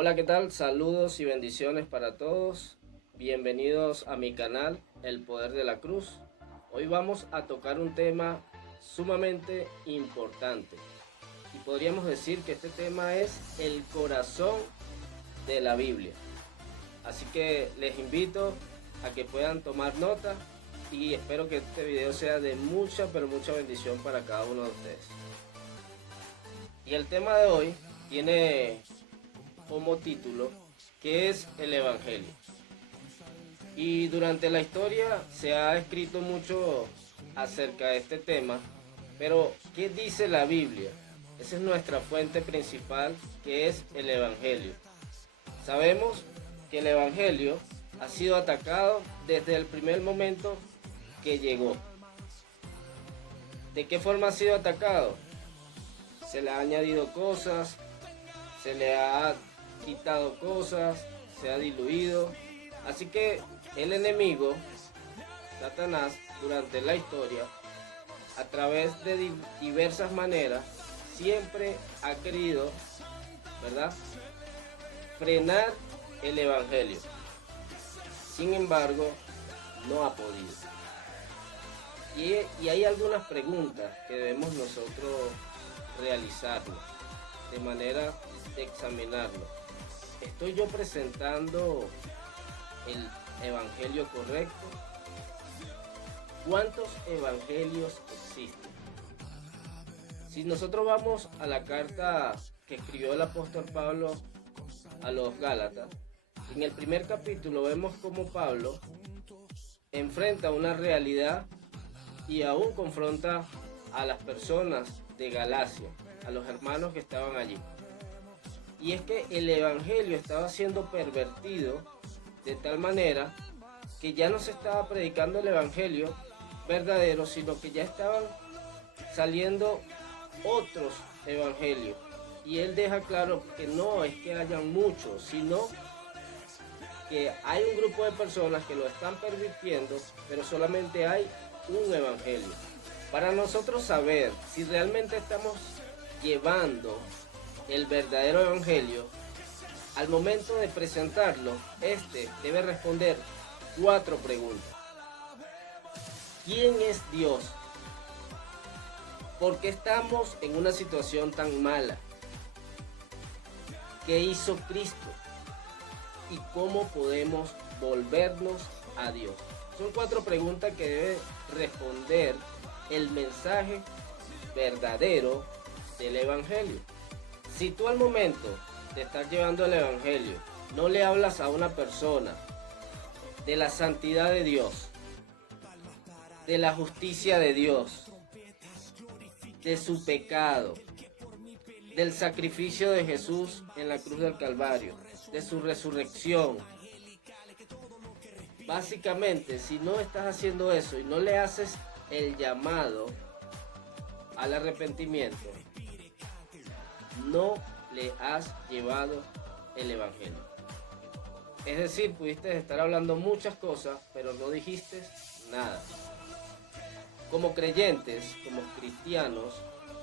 Hola, ¿qué tal? Saludos y bendiciones para todos. Bienvenidos a mi canal, El Poder de la Cruz. Hoy vamos a tocar un tema sumamente importante. Y podríamos decir que este tema es el corazón de la Biblia. Así que les invito a que puedan tomar nota y espero que este video sea de mucha, pero mucha bendición para cada uno de ustedes. Y el tema de hoy tiene como título que es el Evangelio. Y durante la historia se ha escrito mucho acerca de este tema, pero ¿qué dice la Biblia? Esa es nuestra fuente principal, que es el Evangelio. Sabemos que el Evangelio ha sido atacado desde el primer momento que llegó. ¿De qué forma ha sido atacado? Se le ha añadido cosas, se le ha quitado cosas, se ha diluido. Así que el enemigo, Satanás, durante la historia, a través de diversas maneras, siempre ha querido, ¿verdad?, frenar el Evangelio. Sin embargo, no ha podido. Y hay algunas preguntas que debemos nosotros realizarnos de manera de examinarlo. ¿Estoy yo presentando el evangelio correcto? ¿Cuántos evangelios existen? Si nosotros vamos a la carta que escribió el apóstol Pablo a los Gálatas, en el primer capítulo vemos cómo Pablo enfrenta una realidad y aún confronta a las personas de Galacia, a los hermanos que estaban allí. Y es que el evangelio estaba siendo pervertido de tal manera que ya no se estaba predicando el evangelio verdadero, sino que ya estaban saliendo otros evangelios. Y él deja claro que no es que hayan muchos, sino que hay un grupo de personas que lo están pervirtiendo, pero solamente hay un evangelio. Para nosotros saber si realmente estamos llevando el verdadero evangelio, al momento de presentarlo, este debe responder 4 preguntas. ¿Quién es Dios? ¿Por qué estamos en una situación tan mala? ¿Qué hizo Cristo? ¿Y cómo podemos volvernos a Dios? Son 4 preguntas que debe responder el mensaje verdadero del evangelio. Si tú al momento de estar llevando el evangelio no le hablas a una persona de la santidad de Dios, de la justicia de Dios, de su pecado, del sacrificio de Jesús en la cruz del Calvario, de su resurrección, básicamente, si no estás haciendo eso y no le haces el llamado al arrepentimiento, no le has llevado el evangelio. Es decir, pudiste estar hablando muchas cosas, pero no dijiste nada. Como creyentes, como cristianos,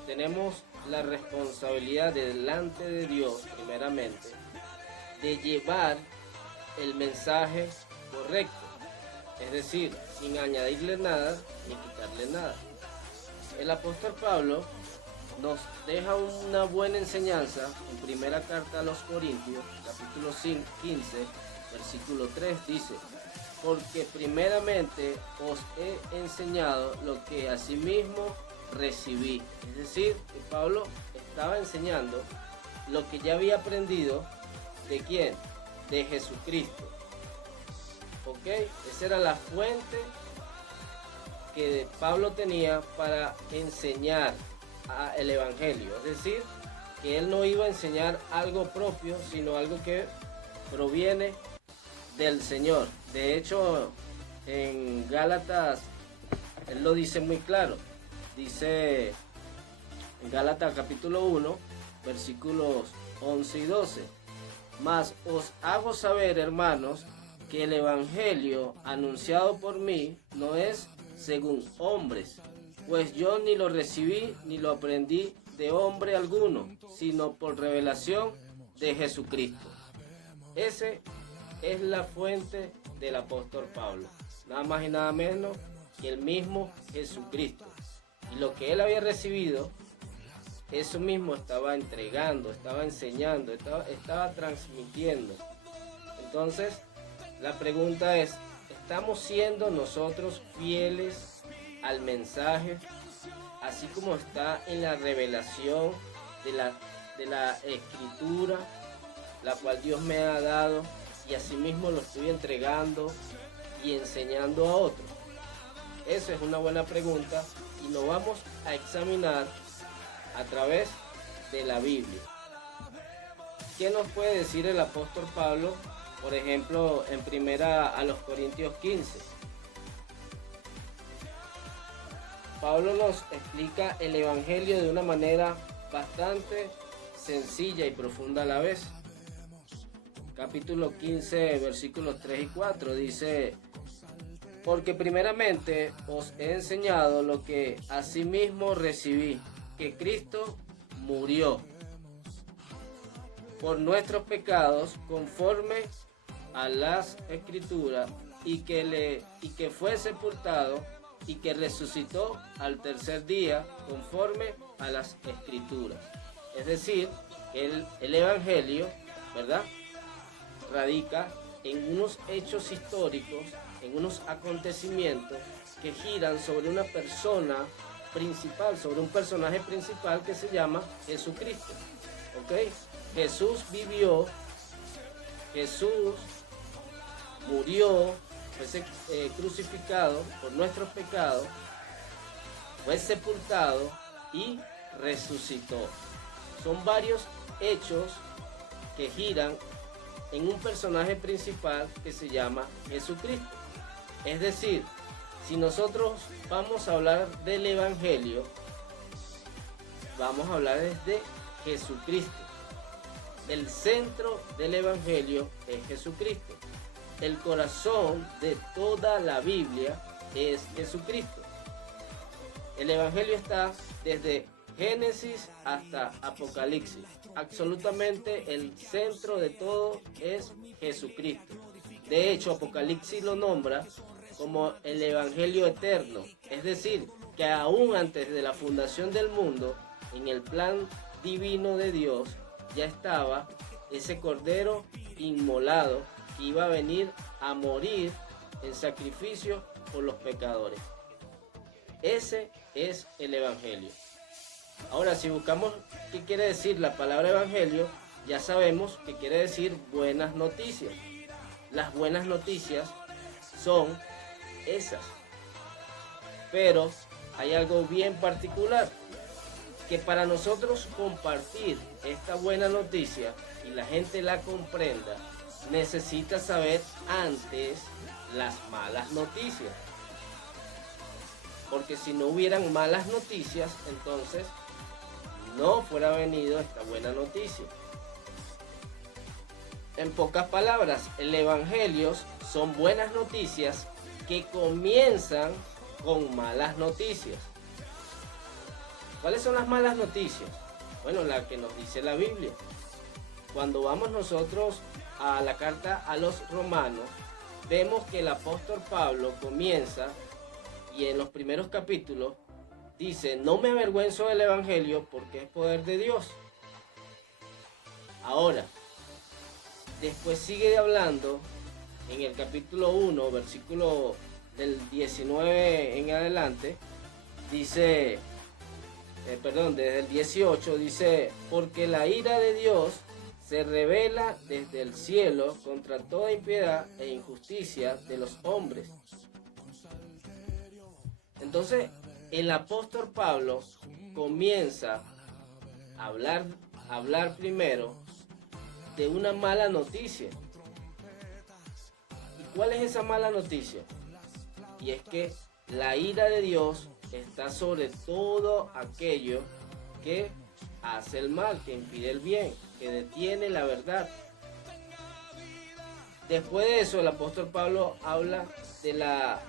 tenemos la responsabilidad delante de Dios, primeramente, de llevar el mensaje correcto. Es decir, sin añadirle nada ni quitarle nada. El apóstol Pablo nos deja una buena enseñanza en primera carta a los Corintios, capítulo 15, versículo 3, dice: porque primeramente os he enseñado lo que asimismo recibí. Es decir, que Pablo estaba enseñando lo que ya había aprendido. ¿De quién? De Jesucristo. ¿Ok? Esa era la fuente que Pablo tenía para enseñar el evangelio. Es decir, que él no iba a enseñar algo propio, sino algo que proviene del Señor. De hecho, en Gálatas, él lo dice muy claro. Dice en Gálatas capítulo 1, versículos 11 y 12. Mas os hago saber, hermanos, que el evangelio anunciado por mí no es según hombres, pues yo ni lo recibí ni lo aprendí de hombre alguno, sino por revelación de Jesucristo. Ese es la fuente del apóstol Pablo, nada más y nada menos que el mismo Jesucristo. Y lo que él había recibido, eso mismo estaba entregando, estaba enseñando, estaba transmitiendo. Entonces, la pregunta es, ¿estamos siendo nosotros fieles al mensaje, así como está en la revelación de la escritura, la cual Dios me ha dado, y asimismo lo estoy entregando y enseñando a otros? Esa es una buena pregunta y lo vamos a examinar a través de la Biblia. ¿Qué nos puede decir el apóstol Pablo, por ejemplo, en primera a los Corintios 15? Pablo nos explica el evangelio de una manera bastante sencilla y profunda a la vez. Capítulo 15, versículos 3 y 4 dice: porque primeramente os he enseñado lo que asimismo recibí, que Cristo murió por nuestros pecados conforme a las Escrituras, y que fue sepultado y que resucitó al tercer día conforme a las Escrituras. Es decir, el Evangelio, ¿verdad?, radica en unos hechos históricos, en unos acontecimientos que giran sobre una persona principal, sobre un personaje principal que se llama Jesucristo. ¿Ok? Jesús vivió, Jesús murió, fue crucificado por nuestros pecados, fue sepultado y resucitó. Son varios hechos que giran en un personaje principal que se llama Jesucristo. Es decir, si nosotros vamos a hablar del Evangelio, vamos a hablar desde Jesucristo. El centro del Evangelio es Jesucristo. El corazón de toda la Biblia es Jesucristo. El Evangelio está desde Génesis hasta Apocalipsis. Absolutamente el centro de todo es Jesucristo. De hecho, Apocalipsis lo nombra como el Evangelio eterno. Es decir, que aún antes de la fundación del mundo, en el plan divino de Dios, ya estaba ese cordero inmolado que iba a venir a morir en sacrificio por los pecadores. Ese es el Evangelio. Ahora, si buscamos qué quiere decir la palabra evangelio, ya sabemos que quiere decir buenas noticias. Las buenas noticias son esas. Pero hay algo bien particular, que para nosotros compartir esta buena noticia y la gente la comprenda, necesita saber antes las malas noticias. Porque si no hubieran malas noticias, entonces no fuera venido esta buena noticia. En pocas palabras, el Evangelio son buenas noticias que comienzan con malas noticias. ¿Cuáles son las malas noticias? Bueno, la que nos dice la Biblia. Cuando vamos nosotros a la carta a los romanos, vemos que el apóstol Pablo comienza y en los primeros capítulos dice: no me avergüenzo del Evangelio porque es poder de Dios. Ahora, después sigue hablando en el capítulo 1, versículo del 19 en adelante, dice, desde el 18 dice: porque la ira de Dios se revela desde el cielo contra toda impiedad e injusticia de los hombres. Entonces, el apóstol Pablo comienza a hablar primero de una mala noticia. ¿Y cuál es esa mala noticia? Y es que la ira de Dios está sobre todo aquello que hace el mal, que impide el bien, que detiene la verdad. Después de eso, el apóstol Pablo habla de la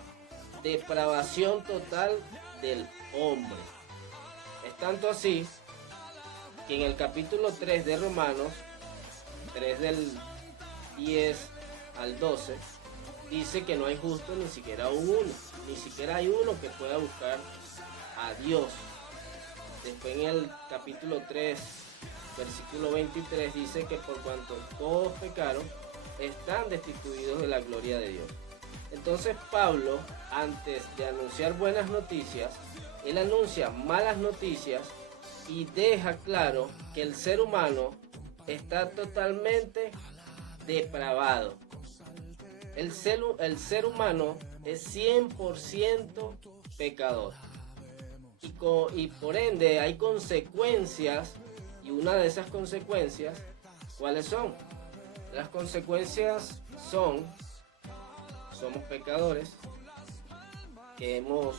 depravación total del hombre. Es tanto así que en el capítulo 3 de Romanos, 3 10 al 12, dice que no hay justo ni siquiera uno, ni siquiera hay uno que pueda buscar a Dios. Después en el capítulo 3, versículo 23 dice que por cuanto todos pecaron, están destituidos de la gloria de Dios. Entonces Pablo, antes de anunciar buenas noticias, él anuncia malas noticias y deja claro que el ser humano está totalmente depravado. El ser humano es 100% pecador. Y por ende hay consecuencias, y una de esas consecuencias, ¿cuáles son? Las consecuencias somos pecadores, que hemos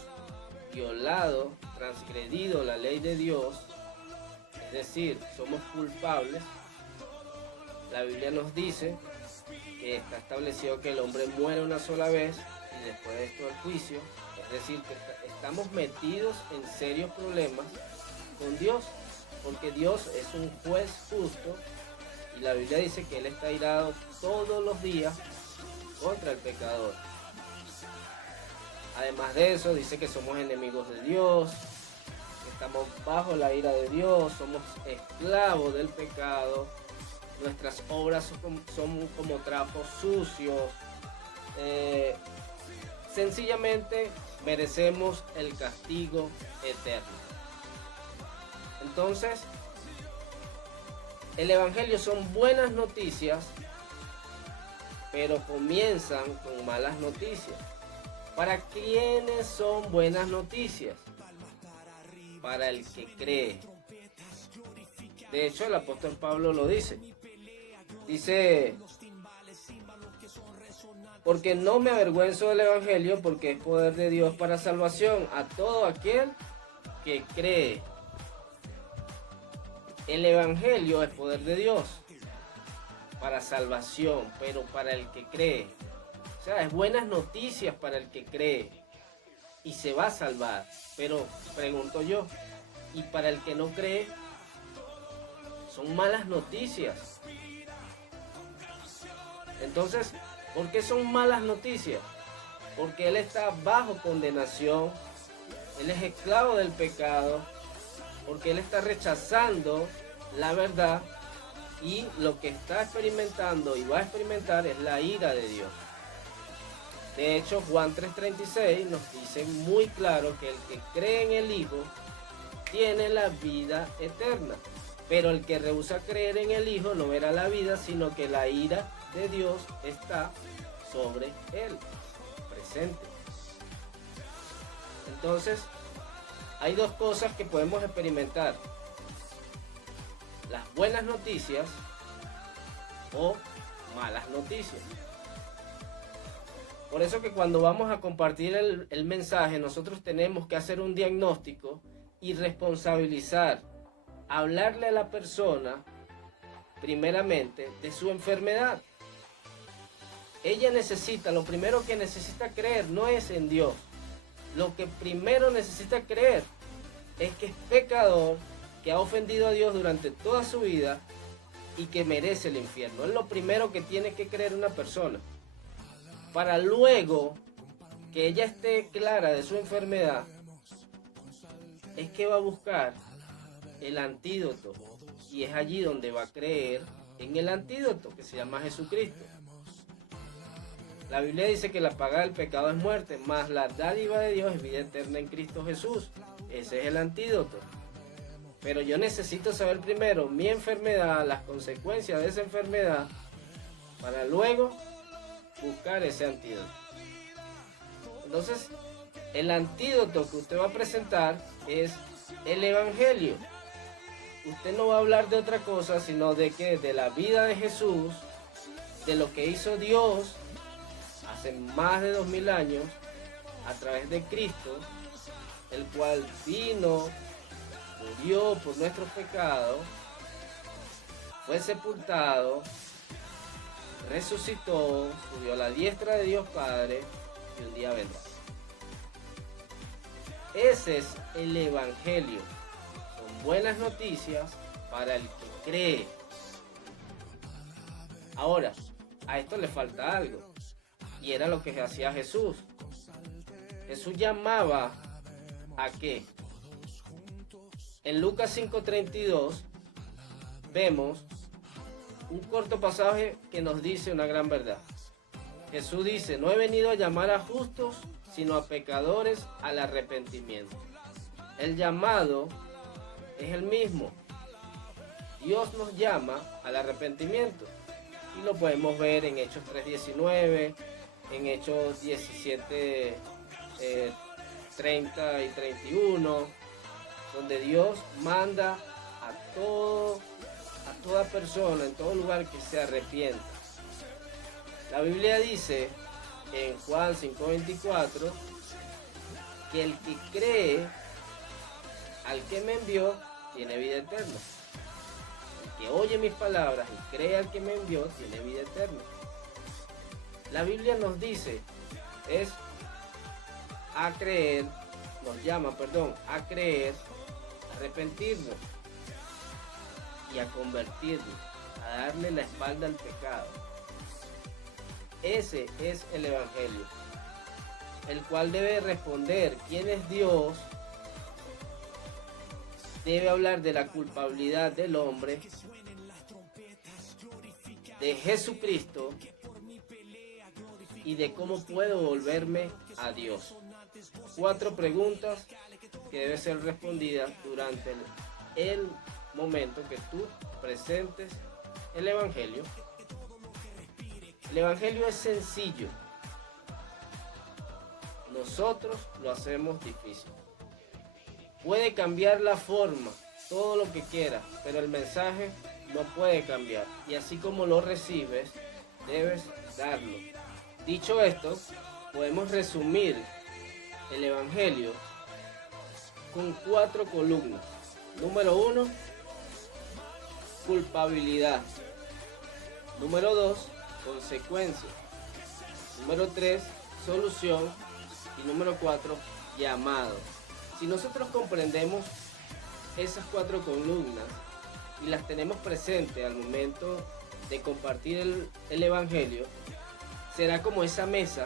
violado, transgredido la ley de Dios, es decir, somos culpables. La Biblia nos dice que está establecido que el hombre muere una sola vez y después de esto el juicio, es decir, que estamos metidos en serios problemas con Dios, porque Dios es un juez justo y la Biblia dice que Él está airado todos los días contra el pecador. Además de eso, dice que somos enemigos de Dios, que estamos bajo la ira de Dios, somos esclavos del pecado, nuestras obras son como trapos sucios, sencillamente merecemos el castigo eterno. Entonces, el Evangelio son buenas noticias, pero comienzan con malas noticias. ¿Para quiénes son buenas noticias? Para el que cree. De hecho, el apóstol Pablo lo dice. Dice, porque no me avergüenzo del Evangelio, porque es poder de Dios para salvación a todo aquel que cree. El Evangelio es poder de Dios para salvación, pero para el que cree. O sea, es buenas noticias para el que cree y se va a salvar. Pero pregunto yo, ¿y para el que no cree? Son malas noticias. Entonces, ¿por qué son malas noticias? Porque él está bajo condenación, él es esclavo del pecado, porque él está rechazando la verdad y lo que está experimentando y va a experimentar es la ira de Dios. De hecho, Juan 3:36 nos dice muy claro que el que cree en el Hijo tiene la vida eterna, pero el que rehúsa creer en el Hijo no verá la vida, sino que la ira de Dios está sobre él, presente. Entonces, hay dos cosas que podemos experimentar: las buenas noticias o malas noticias. Por eso que cuando vamos a compartir el mensaje, nosotros tenemos que hacer un diagnóstico y responsabilizar, hablarle a la persona primeramente de su enfermedad. Ella necesita, lo primero que necesita creer no es en Dios. Lo que primero necesita creer es que es pecador, que ha ofendido a Dios durante toda su vida y que merece el infierno. Es lo primero que tiene que creer una persona. Para luego que ella esté clara de su enfermedad, es que va a buscar el antídoto. Y es allí donde va a creer en el antídoto que se llama Jesucristo. La Biblia dice que la paga del pecado es muerte, mas la dádiva de Dios es vida eterna en Cristo Jesús. Ese es el antídoto. Pero yo necesito saber primero mi enfermedad, las consecuencias de esa enfermedad, para luego buscar ese antídoto. Entonces, el antídoto que usted va a presentar es el Evangelio. Usted no va a hablar de otra cosa, sino de que de la vida de Jesús, de lo que hizo Dios hace más de 2000 años a través de Cristo, el cual vino, murió por nuestros pecados, fue sepultado, resucitó, subió a la diestra de Dios Padre y un día vendrá. Ese es el Evangelio. Son buenas noticias para el que cree. Ahora, a esto le falta algo. Y era lo que hacía Jesús. Jesús llamaba ¿a qué? En Lucas 5:32 vemos un corto pasaje que nos dice una gran verdad. Jesús dice: no he venido a llamar a justos, sino a pecadores al arrepentimiento. El llamado es el mismo. Dios nos llama al arrepentimiento. Y lo podemos ver en Hechos 3:19, en Hechos 17, 30 y 31, donde Dios manda a toda persona, en todo lugar, que se arrepienta. La Biblia dice en Juan 5:24 que el que cree al que me envió tiene vida eterna. El que oye mis palabras y cree al que me envió tiene vida eterna. La Biblia nos dice a creer, nos llama, a creer, a arrepentirnos y a convertirnos, a darle la espalda al pecado. Ese es el Evangelio, el cual debe responder quién es Dios, debe hablar de la culpabilidad del hombre, de Jesucristo y de cómo puedo volverme a Dios. 4 preguntas que deben ser respondidas durante el momento que tú presentes el Evangelio. El Evangelio es sencillo. Nosotros lo hacemos difícil. Puede cambiar la forma, todo lo que quieras, pero el mensaje no puede cambiar. Y así como lo recibes, debes darlo. Dicho esto, podemos resumir el Evangelio con 4 columnas. Número 1, culpabilidad. Número 2, consecuencia. Número 3, solución. Y número 4, llamado. Si nosotros comprendemos esas 4 columnas y las tenemos presentes al momento de compartir el Evangelio, será como esa mesa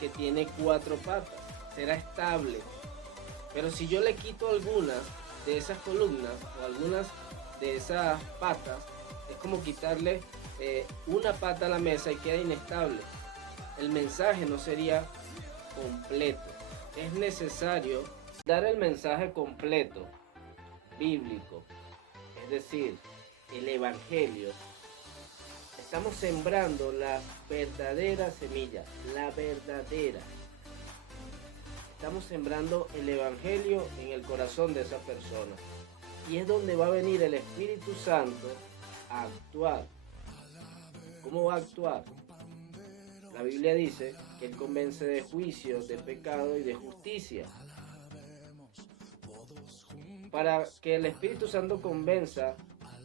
que tiene 4 patas, será estable. Pero si yo le quito algunas de esas columnas o algunas de esas patas, es como quitarle una pata a la mesa y queda inestable. El mensaje no sería completo. Es necesario dar el mensaje completo, bíblico, es decir, el Evangelio. Estamos sembrando la verdadera semilla, la verdadera. Estamos sembrando el Evangelio en el corazón de esa persona. Y es donde va a venir el Espíritu Santo a actuar. ¿Cómo va a actuar? La Biblia dice que Él convence de juicio, de pecado y de justicia. Para que el Espíritu Santo convenza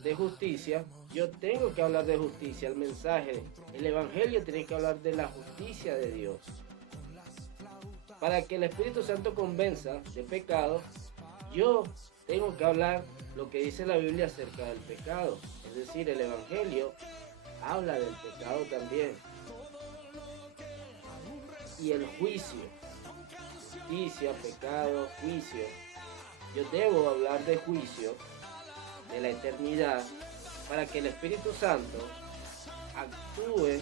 de justicia, yo tengo que hablar de justicia. El mensaje, el Evangelio tiene que hablar de la justicia de Dios. Para que el Espíritu Santo convenza de pecado, yo tengo que hablar lo que dice la Biblia acerca del pecado. Es decir, el Evangelio habla del pecado también. Y el juicio, justicia, pecado, juicio. Yo debo hablar de juicio, de la eternidad, para que el Espíritu Santo actúe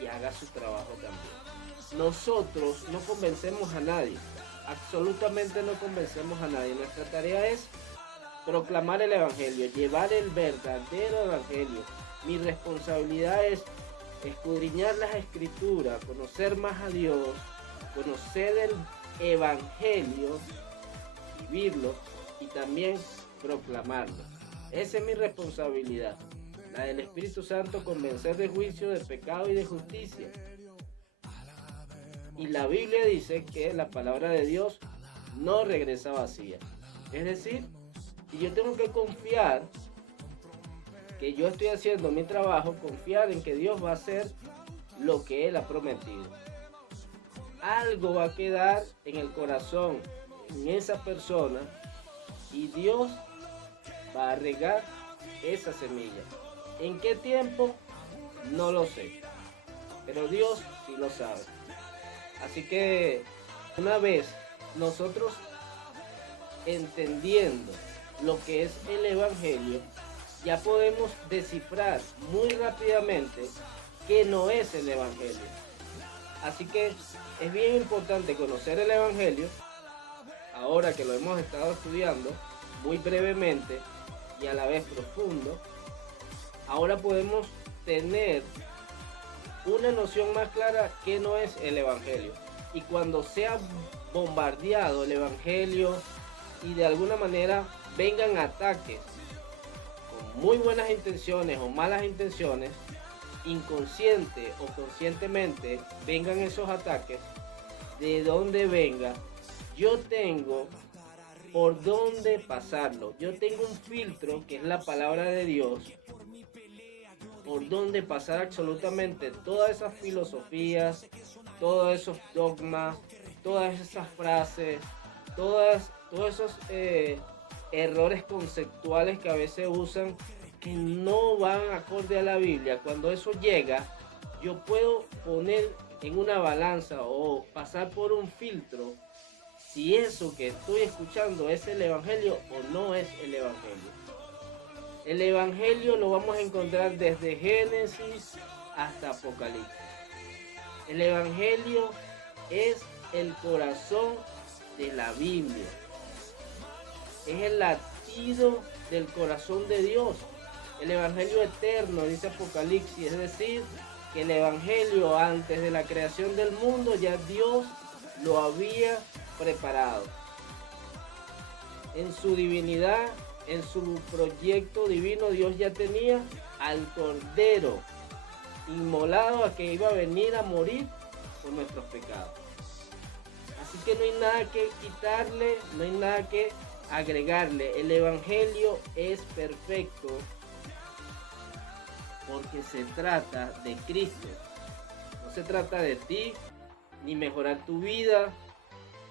y haga su trabajo también. Nosotros no convencemos a nadie, absolutamente no convencemos a nadie. Nuestra tarea es proclamar el Evangelio, llevar el verdadero Evangelio. Mi responsabilidad es escudriñar las Escrituras, conocer más a Dios, conocer el Evangelio, vivirlo y también proclamarlo. Esa es mi responsabilidad. La del Espíritu Santo, convencer de juicio, de pecado y de justicia. Y la Biblia dice que la palabra de Dios no regresa vacía. Es decir, si yo tengo que confiar que yo estoy haciendo mi trabajo, confiar en que Dios va a hacer lo que Él ha prometido. Algo va a quedar en el corazón, en esa persona, y Dios va a regar esa semilla. ¿En qué tiempo? No lo sé, pero Dios sí lo sabe. Así que una vez nosotros entendiendo lo que es el Evangelio, ya podemos descifrar muy rápidamente qué no es el Evangelio. Así que es bien importante conocer el Evangelio, ahora que lo hemos estado estudiando muy brevemente y a la vez profundo. Ahora podemos tener una noción más clara qué no es el Evangelio. Y cuando sea bombardeado el Evangelio y de alguna manera vengan ataques con muy buenas intenciones o malas intenciones, inconsciente o conscientemente vengan esos ataques, de donde venga, yo tengo por dónde pasarlo. Yo tengo un filtro que es la palabra de Dios, por donde pasar absolutamente todas esas filosofías, todos esos dogmas, todas esas frases, todos esos errores conceptuales que a veces usan que no van acorde a la Biblia. Cuando eso llega, yo puedo poner en una balanza o pasar por un filtro si eso que estoy escuchando es el Evangelio o no es el Evangelio. El Evangelio lo vamos a encontrar desde Génesis hasta Apocalipsis. El Evangelio es el corazón de la Biblia. Es el latido del corazón de Dios. El Evangelio eterno, dice Apocalipsis, es decir, que el Evangelio antes de la creación del mundo ya Dios lo había preparado. En su divinidad, en su proyecto divino, Dios ya tenía al Cordero inmolado a que iba a venir a morir por nuestros pecados. Así que no hay nada que quitarle, no hay nada que agregarle. El Evangelio es perfecto porque se trata de Cristo. No se trata de ti, ni mejorar tu vida,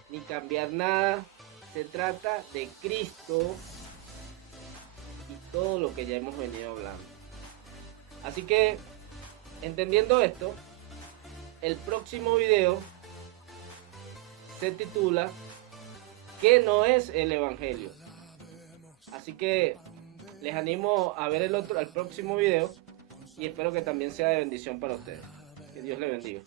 ni cambiar nada. Se trata de Cristo y todo lo que ya hemos venido hablando. Así que, entendiendo esto, el próximo video se titula ¿Qué no es el Evangelio? Así que les animo a ver el próximo video y espero que también sea de bendición para ustedes. Que Dios les bendiga.